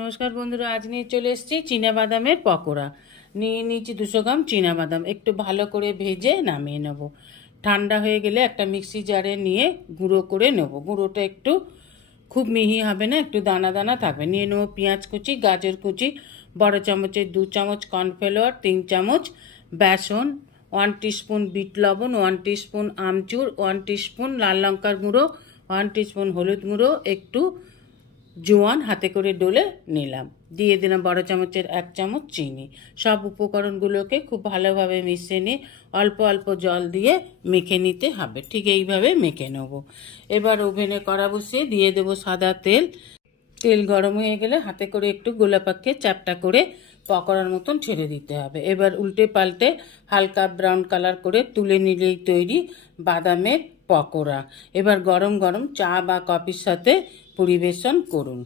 নমস্কার বন্ধুরা, আজ নিয়ে চলে এসেছি চীনাবাদামের পকোড়া। নিয়ে নিয়েছি 200 গ্রাম চীনাবাদাম, একটু ভালো করে ভেজে নামিয়ে নেব। ঠান্ডা হয়ে গেলে একটা মিক্সি জারে নিয়ে গুঁড়ো করে নেব। গুঁড়োটা একটু খুব মিহি হবে না, একটু দানা দানা থাকবে। নিয়ে নেব পেঁয়াজ কুচি, গাজর কুচি, বড় চামচের 2 চামচ কর্নফ্লাওয়ার, 3 চামচ বেসন, 1 টিস্পুন বিট লবণ, 1 টিস্পুন আমচুর, 1 টিস্পুন লাল লঙ্কার গুঁড়ো, 1 টিস্পুন হলুদ গুঁড়ো, একটু জোয়ান হাতে করে ডলে নিলাম। দিয়ে দিলাম বড় চামচের 1 চামচ চিনি। সব উপকরণগুলোকে খুব ভালোভাবে মিশিয়ে নিয়ে অল্প অল্প জল দিয়ে মেখে নিতে হবে। ঠিক এইভাবে মেখে নেব। এবার ওভেনে কড়া বসিয়ে দিয়ে দেবো সাদা তেল। তেল গরম হয়ে গেলে হাতে করে একটু গোলাপাকে চ্যাপটা করে পকোড়ার মতন ছেড়ে দিতে হবে। এবার উল্টে পাল্টে হালকা ব্রাউন কালার করে তুলে নিলেই তৈরি বাদামের পকোড়া। এবার গরম গরম চা বা কফির সাথে পরিবেশন করুন।